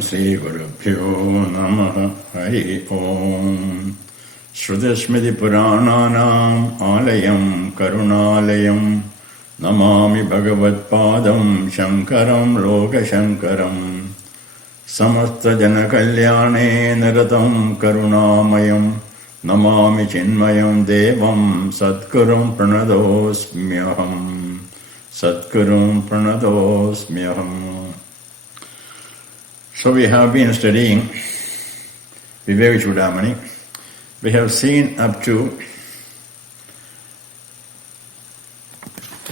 Sri Gurubhyo Namaha Hari Om. Shrutismriti Purananam Alayam Karunalayam Namami Bhagavat Padam Shankaram Loka Shankaram Samasta Jana Kalyane Naratam Karunamayam Namami Chinmayam Devam Satkurum Pranadosmyaham Satkurum Pranadosmyaham. So we have been studying Viveka Choodamani. We have seen up to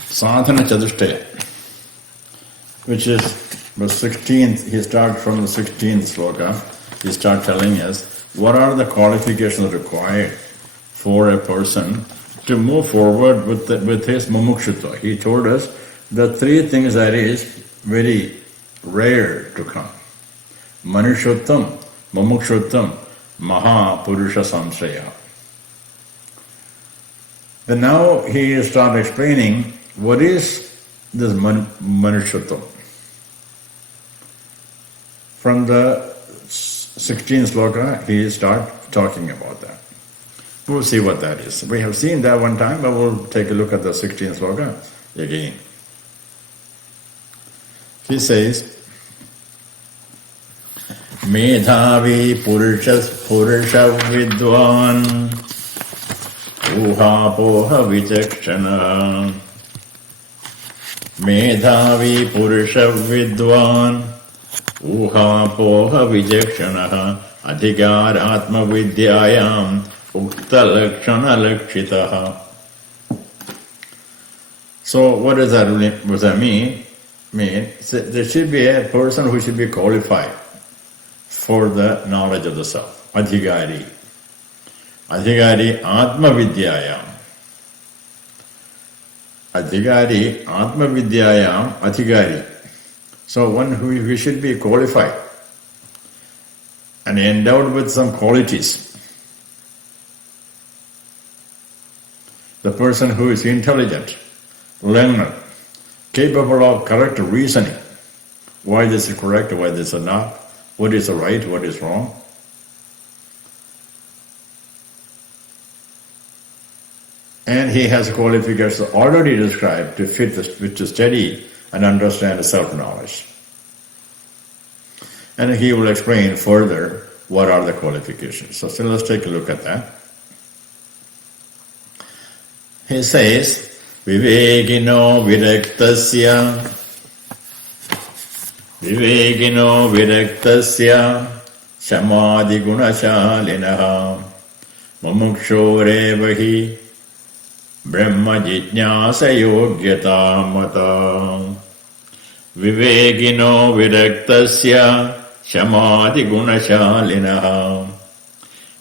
Sadhana Chatushtaya, which is the 16th. He starts from the 16th sloka. He starts telling us what are the qualifications required for a person to move forward with his mumukshutva. He told us the three things that is very rare to come. Manushuttam, mumukshuttam, Mahapurusha Samsaya. Then now he starts explaining what is this Manushuttam. From the 16th sloka, he starts talking about that. We'll see what that is. We have seen that one time, but we'll take a look at the 16th sloka again. He says, Medhavi Purusha Vidwan Uha Poha Vichakshana. Medhavi Purusha Vidwan Uha Poha Vichakshana Adhikar Atma Vidyayam Ukta Lakshana Lakshitaha. So what does that mean? There should be a person who should be qualified for the knowledge of the self. Adhikari. Adhikari Atma Vidyayam. Adhikari Atma Vidyayam Adhikari. So one who should be qualified and endowed with some qualities. The person who is intelligent, learner, capable of correct reasoning. Why this is correct, why this is not. What is right, what is wrong? And he has qualifications already described to fit to study and understand self-knowledge. And he will explain further what are the qualifications. So let's take a look at that. He says, Vivekino Viraktasya Vivekino Viraktasya Samadhi Gunashalinaha Mumukshore Brahma Jijñāsa Yogyata Mata. Vivekino Viraktasya Samadhi Gunashalinaha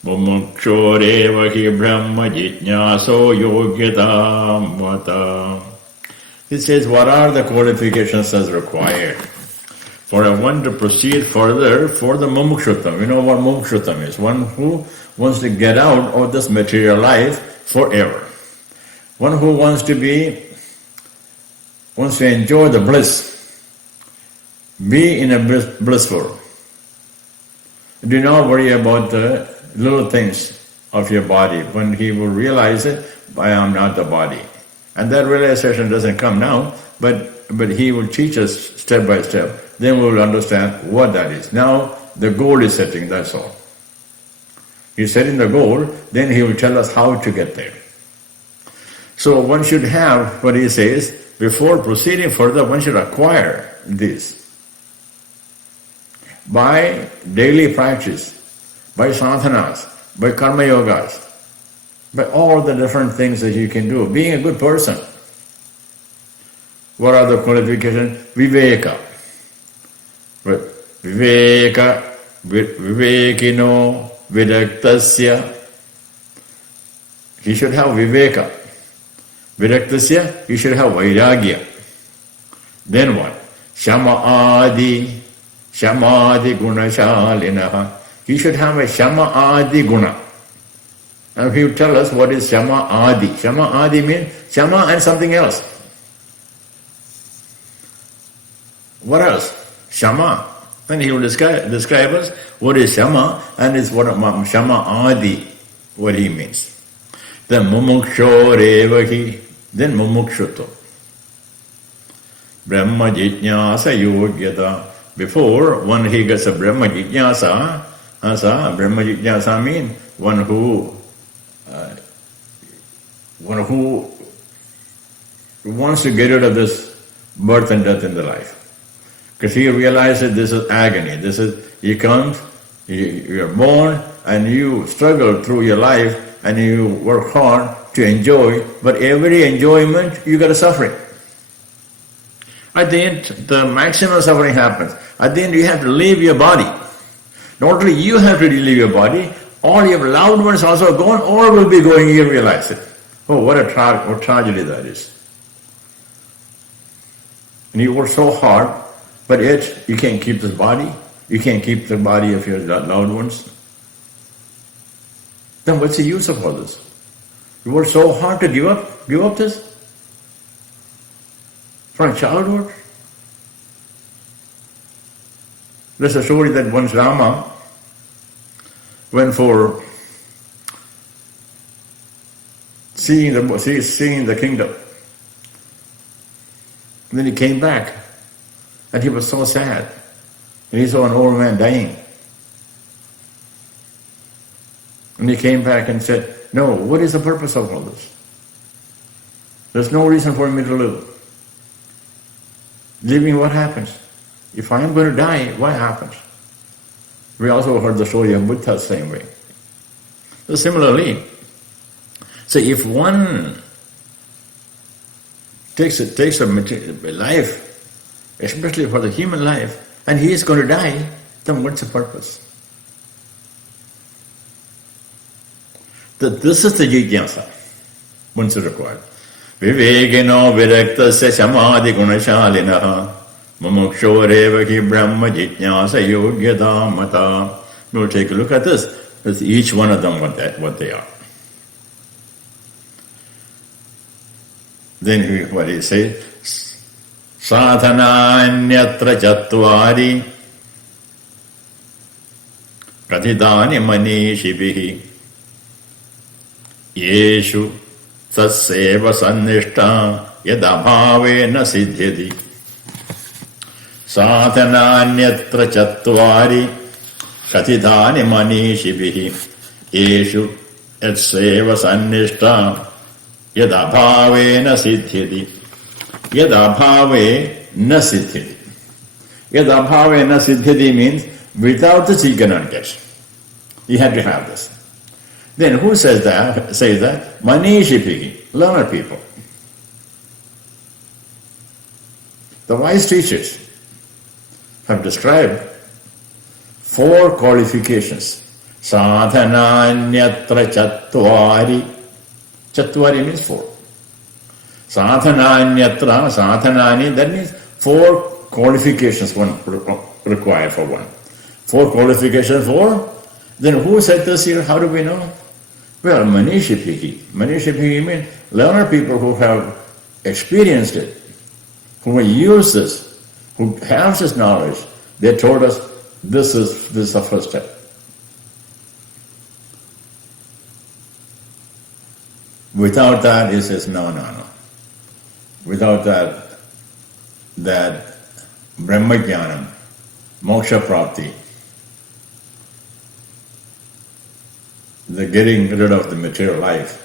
Mumukshore Brahma Jijñāso Yogyata Mata. He says, what are the qualifications as required for one to proceed further for the mumukshuttam? You know what mumukshuttam is? One who wants to get out of this material life forever. One who wants to enjoy the bliss, be in a blissful. Do not worry about the little things of your body. When he will realize it, I am not the body. And that realization doesn't come now, but he will teach us step by step. Then we will understand what that is. Now the goal is setting, that's all. He's setting the goal, then he will tell us how to get there. So one should have, what he says, before proceeding further, one should acquire this. By daily practice, by sadhanas, by karma yogas, by all the different things that you can do. Being a good person. What are the qualifications? Viveka. Viveka, Vivekino, Viraktasya. He should have Viveka. Viraktasya, he should have Vairagya. Then what? Shama Adi Gunashalinaha. He should have a Shama Adi Guna. Now he will tell us what is Shama Adi. Shama Adi means Shama and something else. What else? Shama. Then he will describe us what is Shama and is what Shama Adi, what he means. Then Mumuksho Revahi, then Mumukshuto. Brahma Jijñāsa Yogyata. Before, when he gets a Brahma Jijñāsa, Brahma Jijñāsa means one who wants to get rid of this birth and death in the life. Because he realizes this is agony. You are born and you struggle through your life and you work hard to enjoy, but every enjoyment you got a suffering. At the end, the maximum suffering happens. At the end, you have to leave your body. Not only you have to leave your body, all your loved ones also gone or will be going, you realize it. Oh, what tragedy that is. And you work so hard, but yet you can't keep this body. You can't keep the body of your loved ones. Then what's the use of all this? You work so hard to give up this? From childhood? There's a story that once Rama went for seeing the kingdom. And then he came back and he was so sad. And he saw an old man dying. And he came back and said, no, what is the purpose of all this? There's no reason for me to live. Living, what happens? If I am going to die, what happens? We also heard the story of Buddha the same way. So similarly, so if one takes a life, especially for the human life, and he is going to die, then what's the purpose? That this is the jijñāsa, once required. Vivekino viraktasya samadhi gunashalinaha mumuksho revahi brahma jijñāsa yogyata mata. We'll take a look at this. It's each one of them what they are. Then what he says, sadhananyatra chatvari pratidani manishibihi yeshu tatseva sannishta yadabhavena siddhyati. Sadhananyatra chatvari pratidani manishibihi yeshu tatseva sannishta yadabhavena siddhyati. Yadabhave na siddhyati. Yadabhave na siddhyati means without this you cannot get. You have to have this. Then who says that? Manishipiki, learned people. The wise teachers have described 4 qualifications. Sadhananyatra chatvari. Chatvari means 4. Sadhananyatra, sadhanani, that means 4 qualifications one required for one. 4 qualifications for? Then who said this here? How do we know? Well, manishipiki. Manishipiki means learned people who have experienced it, who use this, who have this knowledge. They told us this is the first step. Without that, he says, no. Without that Brahma Jnanam, moksha prapti, the getting rid of the material life,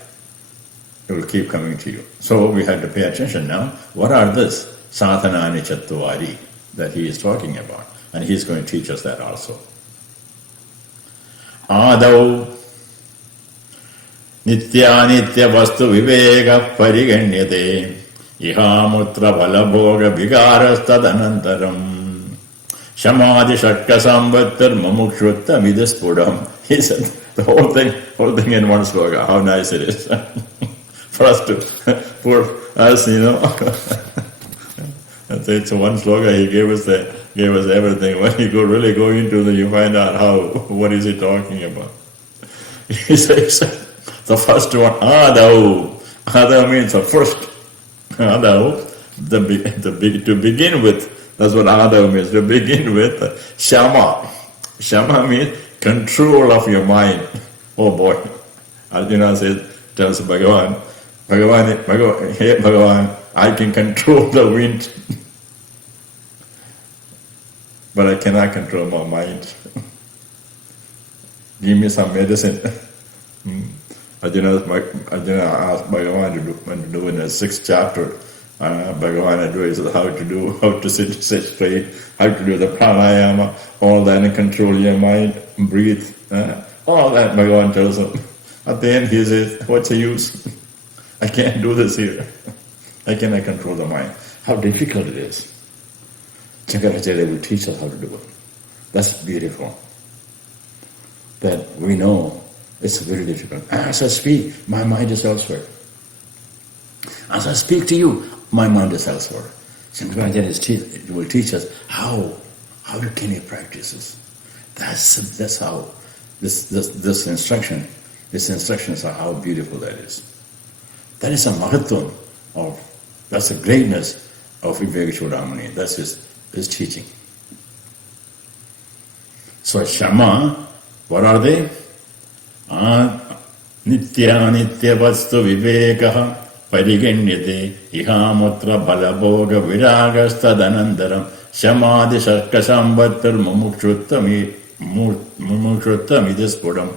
it will keep coming to you. So we have to pay attention now. What are this? Sadhanani chatvari that he is talking about. And he is going to teach us that also. Adau nitya vastu viveka pariganyate ihamutra bhalabhoga vigarasthadanantaram shamadhi shakka samvattar mumukshutta vidaspudam. He said the whole thing in one sloga. How nice it is for us for us, it's one sloga. He gave us everything. When you really go into it, you find out what is he talking about. He says the first one, Adau. Adau means the first. Adau, to begin with, That's what Ada means. To begin with, Shama. Shama means control of your mind. Oh boy. Arjuna tells Bhagavan, hey Bhagavan, I can control the wind, but I cannot control my mind. Give me some medicine. Arjuna asked Bhagavan to do in the 6th chapter. Bhagavan advised how to sit straight, how to do the pranayama, all that, and control your mind, breathe. All that Bhagavan tells him. At the end he says, what's the use? I can't do this here. I cannot control the mind. How difficult it is. Shankaracharya will teach us how to do it. That's beautiful. That we know it's very difficult. As I speak, my mind is elsewhere. As I speak to you, my mind is elsewhere. Shankaracharya will teach us how can you practice this. That's how this instructions are how beautiful that is. That is a mahatvam that's the greatness of Viveka Choodamani. That's his teaching. So Shama, what are they? Nitya vastu vivekaha pariganyate ihamutra balaboga viragasthadanandaram shamadi sarka samvattar mumukshuttam idispuram.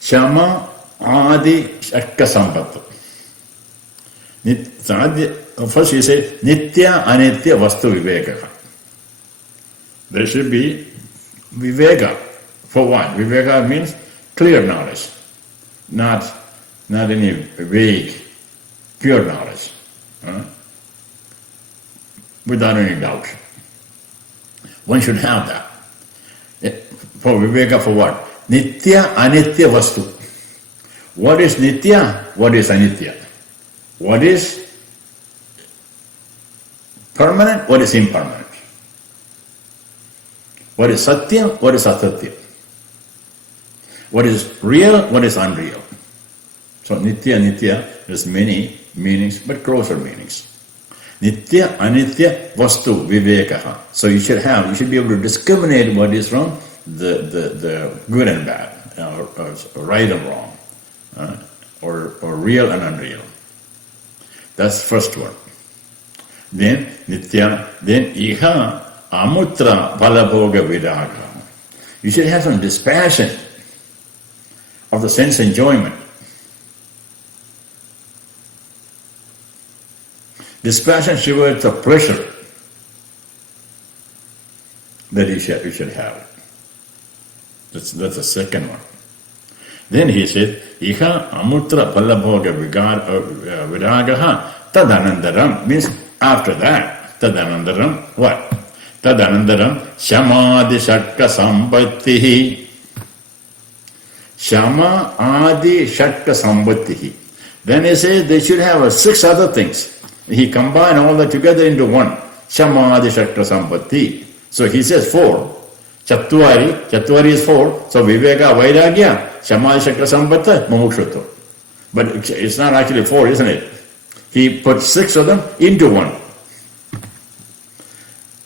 Shama adi sarka samvattar. First he says nitya anitya vastu vivekaha. There should be viveka. For what? Viveka means clear knowledge, not any vague, pure knowledge, without any doubt. One should have that. For Viveka, for what? Nitya, anitya vastu. What is nitya? What is anitya? What is permanent? What is impermanent? What is satya? What is asatya? What is real? What is unreal? So nitya, there's many meanings, but closer meanings. Nitya, anitya, vastu, vivekaha. So you should be able to discriminate what is from the good and bad, or right and wrong, or real and unreal. That's first one. Then nitya, then iha, amutra, palabhoga, viraga. You should have some dispassion of the sense enjoyment. Dispassion towards the pleasure that you should have. That's the second one. Then he said, Iha amutra pallabhoga viragaha tadanandaram, means after that, tadanandaram, what? Tadanandaram shamadhi shatka sambhattihi. Shama adi shatka sambhattihi. Then he says they should have 6 other things. He combined all that together into one. Shama adi shatka sambhatti. So he says 4. Chattuari is 4. So Viveka, Vairagya, Shama adi shatka sambhatta, mumukshutva. But it's not actually 4, isn't it? He put 6 of them into one.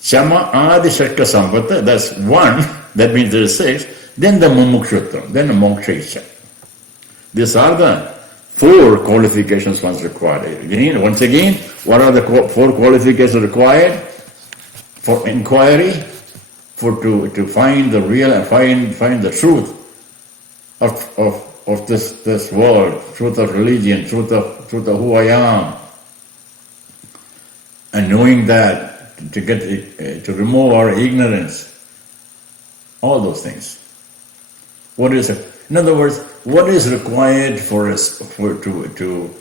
Shama adi shatka sambhatta, that's 1. That means there is 6. Then the mumukshutva, then the moksha. These are the 4 qualifications once required. Once again, what are the 4 qualifications required? For inquiry, to find the real and find the truth of this world, truth of religion, truth of who I am, and knowing that to remove our ignorance, all those things. In other words, what is required for us to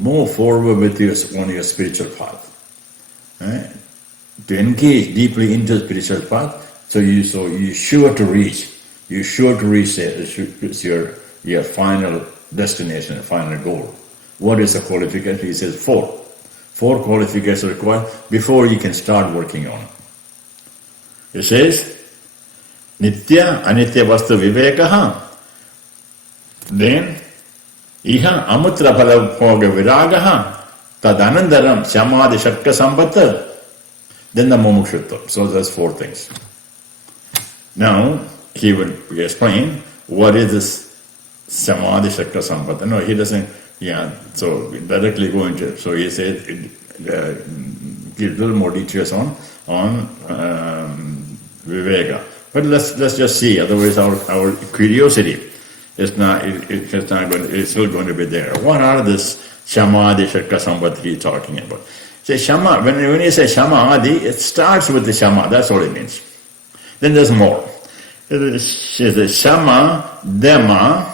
move forward with on your spiritual path? Right? To engage deeply into the spiritual path, so you're sure to reach your final destination, final goal. What is the qualification? He says 4. 4 qualifications required before you can start working on it. He says, Nitya, anitya vastu vivekaha. Then, iha amutra palabhoga viragaha tadanandaram shamadhi shatka sambhatta. then the mumukshutva. So there's 4 things. Now, he will explain what is this samadhi shakta sampata. No, he doesn't, so directly go into, so he said, give a little more details on Viveka. But let's just see, otherwise our curiosity is not, it's not going to, it's still going to be there. What are this samadhi shakta sampata he talking about? Say shama, when you say samadhi, it starts with the shama, that's all it means. Then there's more. It is shama, dema,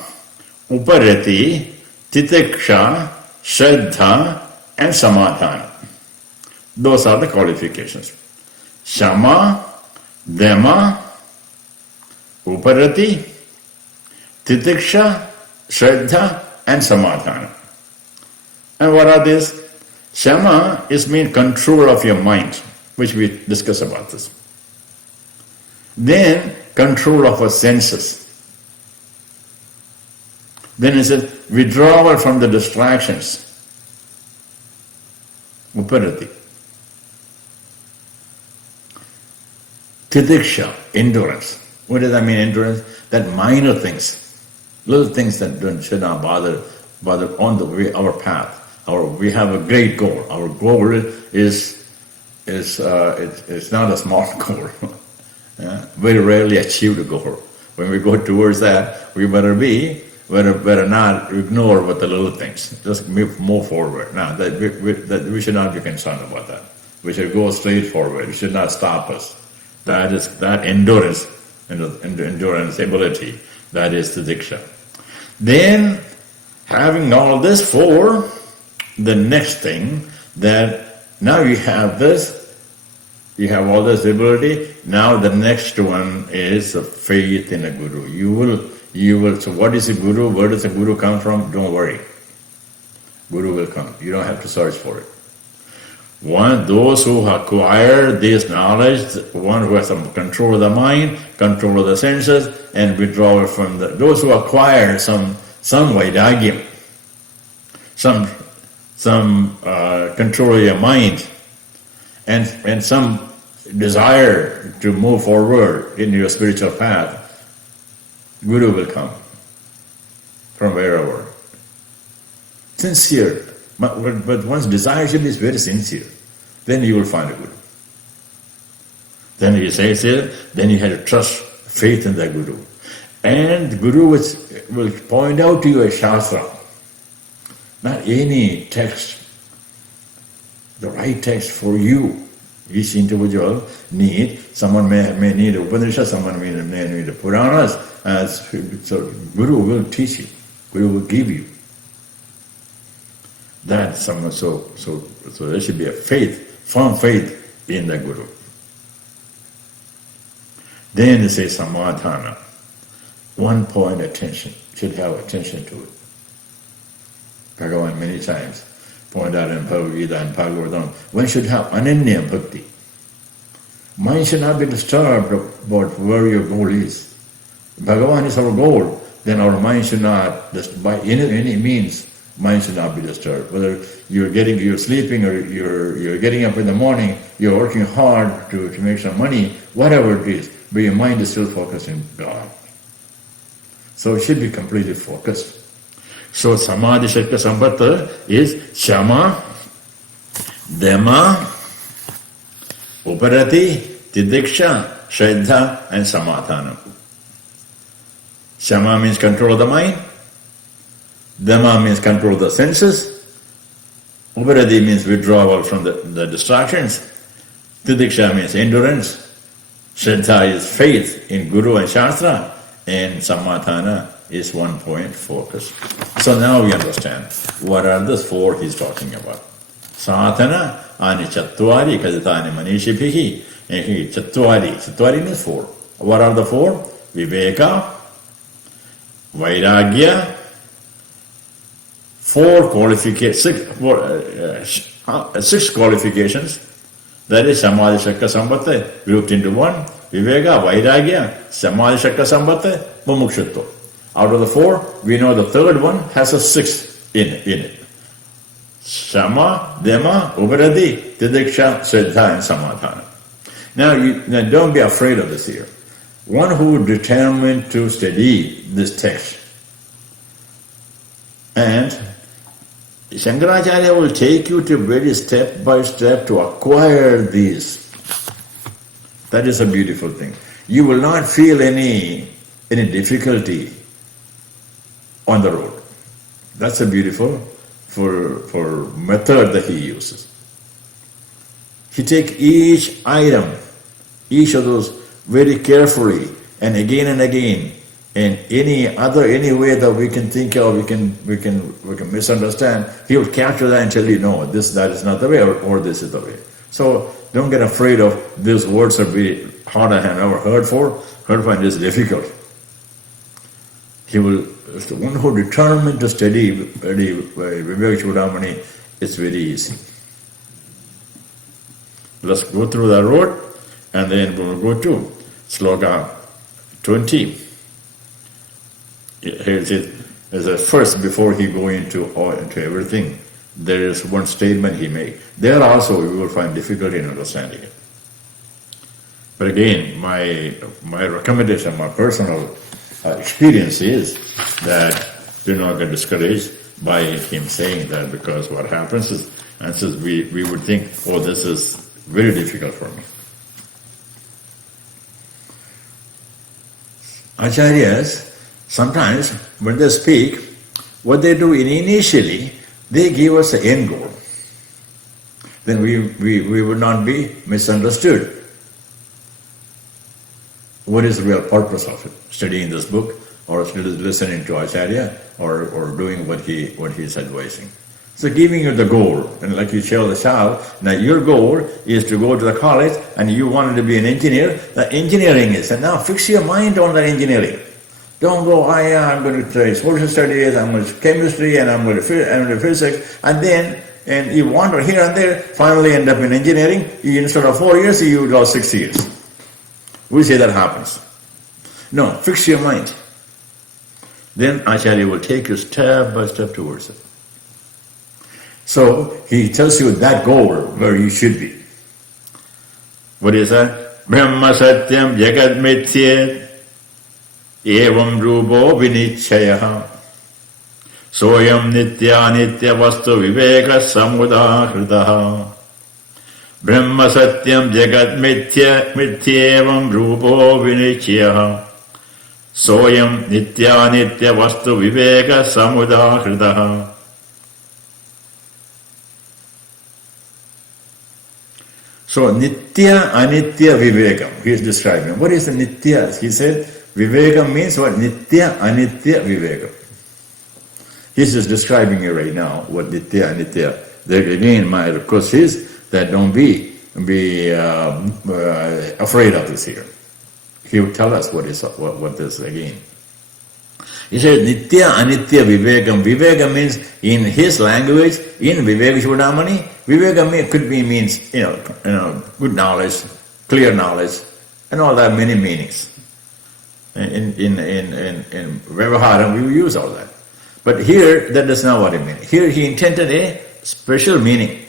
uparati, titiksha, shraddha, and samadhana. Those are the qualifications. Shama, dema, uparati, titiksha, shraddha, and samadhana. And what are these? Shama is mean control of your mind, which we discussed about this. Then control of our senses. Then it says withdrawal from the distractions. Uparati. Titiksha, endurance. What does that mean, endurance? That minor things, little things that should not bother on the way, our path. We have a great goal. Our goal is it's not a small goal. Very rarely achieved a goal. When we go towards that, we better not ignore what the little things. Just move forward. Now that we should not be concerned about that. We should go straight forward. It should not stop us. That is that endurance ability. That is the diksha. Then, having all this for the next thing, that now you have this, you have all this ability. Now the next one is the faith in a guru. You will. So what is a guru? Where does a guru come from? Don't worry. Guru will come. You don't have to search for it. Those who acquire this knowledge, one who has some control of the mind, control of the senses, and withdrawal from those who acquire some vairagya, some control of your mind, and some desire to move forward in your spiritual path, Guru will come from wherever. Sincere. But one's desire should be very sincere. Then you will find a Guru. Then he says here, then you have to trust, faith in the Guru. And the Guru will point out to you a Shastra. Not any text. The right text for you. Each individual someone may need Upanishad, someone may need the Puranas. So Guru will teach you. Guru will give you. That someone so there should be a faith, firm faith in the Guru. Then it says samadhana. 1 point attention. Should have attention to it. Bhagavan many times point out in Bhagavad Gita and Bhagavatam, one should have ananya bhakti. Mind should not be disturbed about where your goal is. Bhagavan is our goal, then our mind should not, by any means, mind should not be disturbed. Whether you're sleeping or you're getting up in the morning, you're working hard to make some money, whatever it is, but your mind is still focused on God. So it should be completely focused. So samadhi shakta sampata is shama, dema, uparati, tidiksha, shraddha, and samadhana. Shama means control of the mind. Dhamma means control of the senses. Uparati means withdrawal from the distractions. Tidiksha means endurance. Shraddha is faith in Guru and Shastra. And samadhana is 1 point focus. So now we understand what are the 4 he's talking about. Sadhana, ani chattvari, kaditani manishibhihi. Chattvari means 4. What are the 4? Viveka, vairagya, 6 qualifications. That is samadhi shakta sampata grouped into 1. Viveka, vairagya, samadhi shakta sampata, mumukshutva. Out of the 4, we know the third one has a 6 in it. Shama, dema, uparati, tidiksha, shraddha, and samadhana. Now don't be afraid of this here. One who determined to study this text, and Shankaracharya will take you to very step by step to acquire these. That is a beautiful thing. You will not feel any difficulty on the road. That's a beautiful for method that he uses. He takes each item, each of those very carefully and again, and any way that we can think of, we can misunderstand, he will capture that and tell you, no, that is not the way, or this is the way. So don't get afraid of these words are very hard I have never heard for, and it's difficult. The one who determined to study Viveka Choodamani, it's very easy. Let's go through the road, and then we'll go to Sloka 20. Here it is, first, before he go into everything, there is one statement he made. There also you will find difficulty in understanding it. But again, my recommendation, my personal experience is that do not get discouraged by him saying that, because what happens is, we would think, oh, this is very difficult for me. Acharyas, sometimes when they speak, what they do initially, they give us an end goal. Then we would not be misunderstood. What is the real purpose of it? Studying this book, or listening to Acharya, or doing what he's advising. So giving you the goal, and like you tell the child, now your goal is to go to the college, and you wanted to be an engineer. The engineering is, and now fix your mind on that engineering. Don't go, I'm going to try social studies, I'm going to chemistry, and I'm going to physics, and you wander here and there, finally end up in engineering. Instead of 4 years, you lost 6 years. We say that happens. No, fix your mind. Then Acharya will take you step by step towards it. So he tells you that goal where you should be. What is that? Brahma satyam jagat mithya evam rupo vinichaya soyam nitya nitya vastu viveka samudahritaha. Brahma satyam jagat mithya evam rupo vinichaya soyam nitya nitya vastu viveka samudahritaha. So nitya anitya vivekam, he is describing. What is the nitya? He said vivekam means what? Nitya anitya vivekam. He's just describing it right now, what nitya anitya. There again, my request is that don't be afraid of this here. He will tell us what this again. He said nitya anitya vivekam. Vivekam means in his language, in Viveka Choodamani, viveka could be means good knowledge, clear knowledge, and all that many meanings. In Vyavaharam we use all that. But here that is not what it means. Here he intended a special meaning.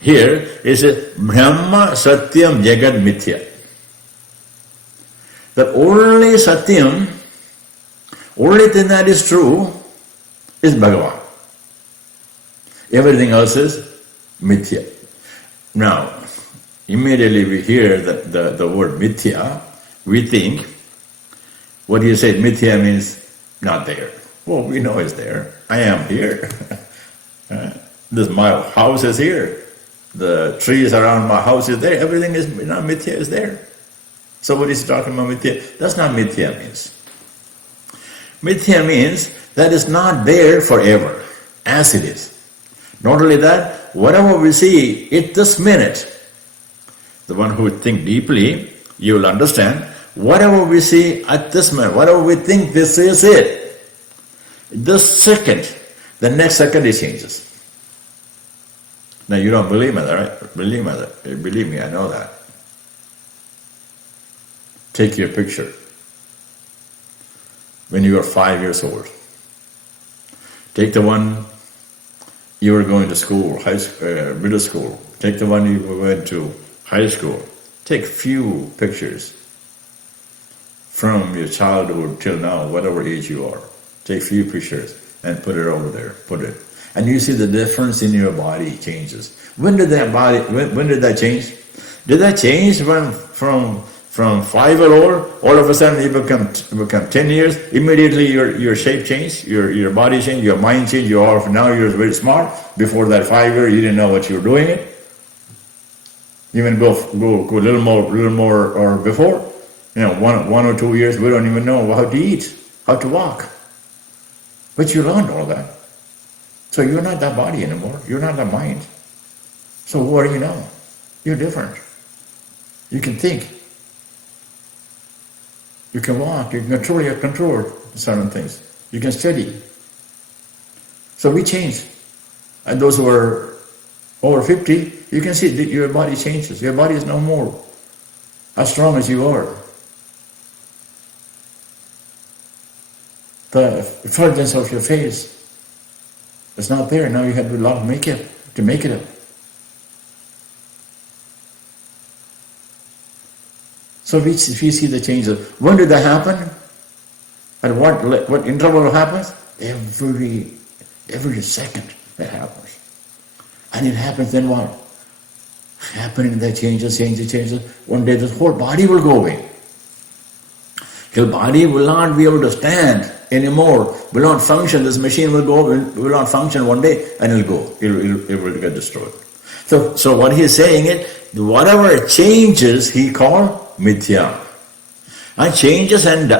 Here is a Brahma Satyam Jagat Mithya. That only Satyam, only thing that is true is Bhagavan. Everything else is mithya. Now, immediately we hear the word mithya, we think, what you said, mithya means not there. Well, we know it's there. I am here. My house is here. The trees around my house is there. Everything is, mithya is there. So what is talking about mithya? That's not mithya means. Mithya means that is not there forever, as it is. Not only that, whatever we see at this minute, the one who would think deeply, you will understand, whatever we see at this minute, whatever we think this is it, this second, the next second it changes. Now you don't believe me, right? Believe me, I know that. Take your picture. When you were 5 years old. Take the one you were going to school, middle school. Take the one you went to high school. Take few pictures from your childhood till now, whatever age you are. Take few pictures and put it over there. Put it. And you see the difference in your body changes. When did that change? Did that change from 5-year-old, all of a sudden you become 10 years, immediately your shape changed, your body changed, your mind changed, now you're very smart. Before that 5 years you didn't know what you were doing it. Even go a little more or before, 1 or 2 years we don't even know how to eat, how to walk. But you learned all that. So you're not that body anymore, you're not that mind. So what do you know? You're different. You can think. You can walk, you can control certain things. You can study. So we change. And those who are over 50, you can see that your body changes. Your body is no more as strong as you are. The effulgence of your face is not there. Now you have to do a lot of makeup to make it up. So we see the changes. When did that happen? At what interval happens? Every second that happens. And it happens then what? Happening that changes. One day the whole body will go away. Your body will not be able to stand anymore, will not function. This machine will not function one day and it will go. It will get destroyed. So what he is saying is, whatever changes he called mithya. And changes and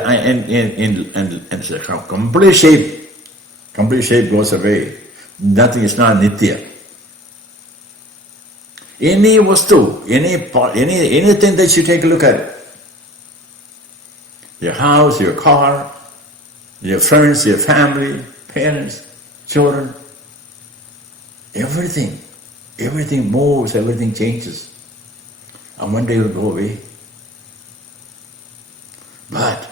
complete shape goes away. Nothing is not nitya. Any vastu, anything that you take a look at, your house, your car, your friends, your family, parents, children, everything moves, everything changes. And one day it will go away. But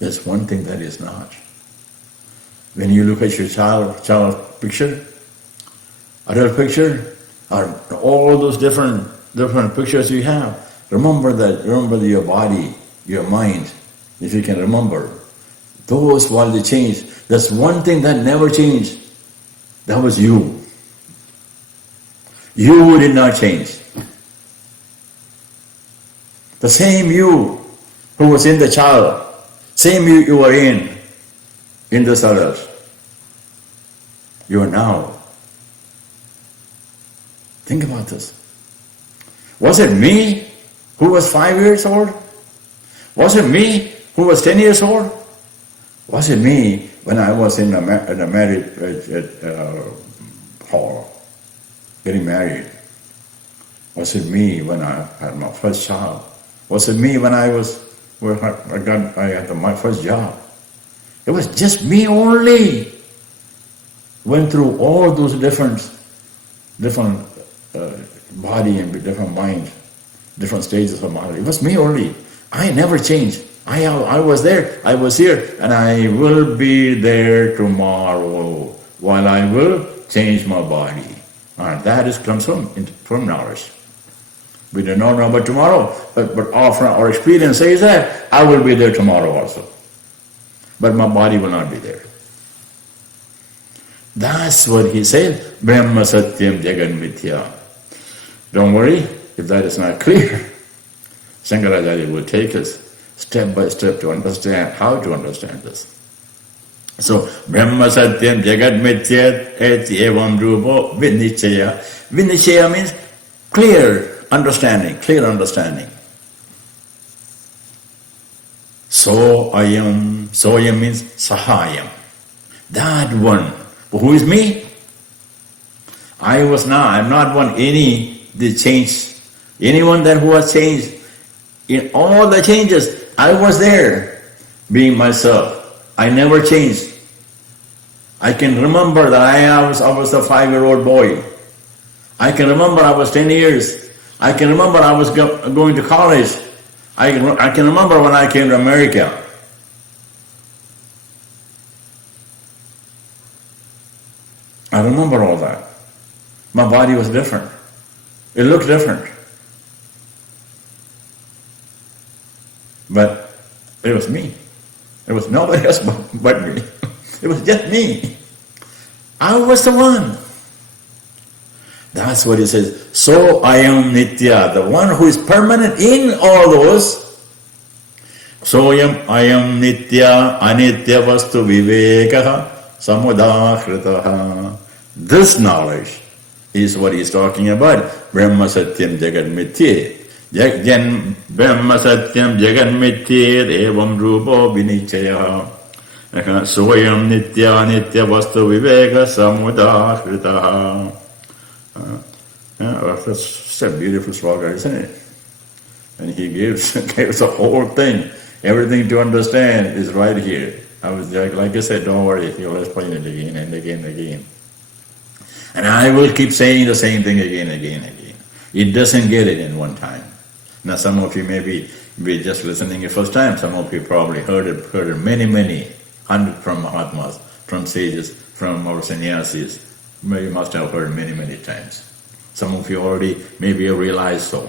there's one thing that is not. When you look at your child picture, adult picture, or all those different pictures you have, remember your body, your mind, if you can remember. Those while they change, there's one thing that never changed. That was you. You did not change. The same you who was in the child, same you were in this adult. You are now. Think about this. Was it me who was 5 years old? Was it me who was 10 years old? Was it me when I was in a married hall, getting married? Was it me when I had my first child? Was it me when I had my first job? It was just me only. Went through all those different body and different mind, different stages of mind. It was me only. I never changed. I was there, I was here, and I will be there tomorrow while I will change my body. And that comes from knowledge. We don't know about tomorrow, but our experience says that I will be there tomorrow also. But my body will not be there. That's what he said, Brahma Satyam Jagan Mithya. Don't worry, if that is not clear, Shankaracharya will take us step by step to understand how to understand this. So, Brahma Satyam Jagat Mithya eti evam rupo vinichaya. Vinichaya means clear understanding. Soyam means sahayam. That one. Who is me? I'm not one the change. Anyone who has changed. In all the changes, I was there, being myself. I never changed. I can remember that I was a 5-year-old boy. I can remember I was 10 years. I can remember I was going to college. I can remember when I came to America. I remember all that. My body was different. It looked different. But it was me. It was nobody else but me. It was just me. I was the one. That's what he says. So I am Nitya, the one who is permanent in all those. Soyam ayam Nitya Anitya Vastu Viveka Samudahritaha. This knowledge is what he's talking about. Brahma Satyam Jagat Mithye. Brahma Satyam Jagat Mithye Evam Rupo Vinichaya. Soyam Nitya Anitya Vastu Viveka Samudahritaha. That's a beautiful slogan, isn't it? And he gives the whole thing. Everything to understand is right here. I was like I said, don't worry, he'll explain it again and again and again. And I will keep saying the same thing again and again and again. It doesn't get it in one time. Now some of you may be just listening the first time. Some of you probably heard it many, hundred from Mahatmas, from sages, from our sannyasis. You must have heard many times. Some of you already maybe realize so.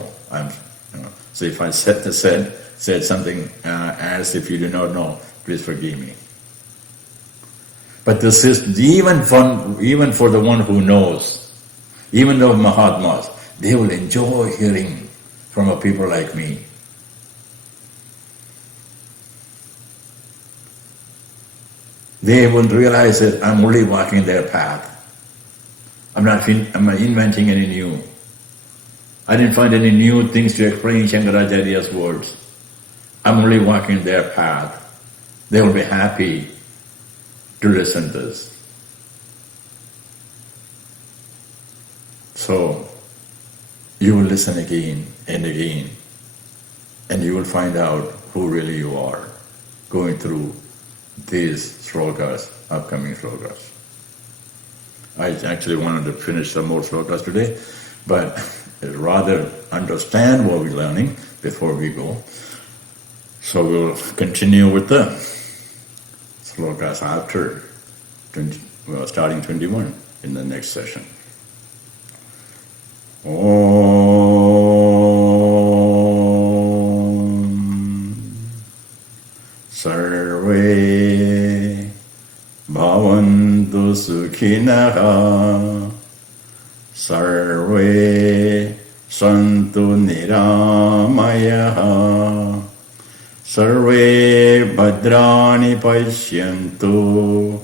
So if I said something as if you do not know, please forgive me. But this is even for the one who knows, even the Mahatmas, they will enjoy hearing from a people like me. They will realize that I'm only walking their path. I'm not inventing any new. I didn't find any new things to explain Shankaracharya's words. I'm only walking their path. They will be happy to listen to this. So, you will listen again and again, and you will find out who really you are, going through these slokas, upcoming slokas. I actually wanted to finish some more slokas today, but I'd rather understand what we're learning before we go. So we'll continue with the slokas after starting 21 in the next session. Om Sarve Bhavantu Sukhinaha Sarve Santu Niramayaha Sarve Bhadrani Pashyantu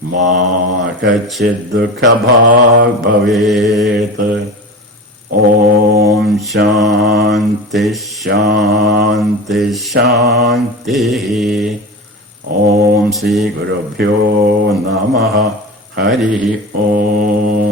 Ma Kachid Dukha Bhag Bhavet. Om Shanti Shanti Shanti. Om Sri Guru Pyo Namaha Hari Om.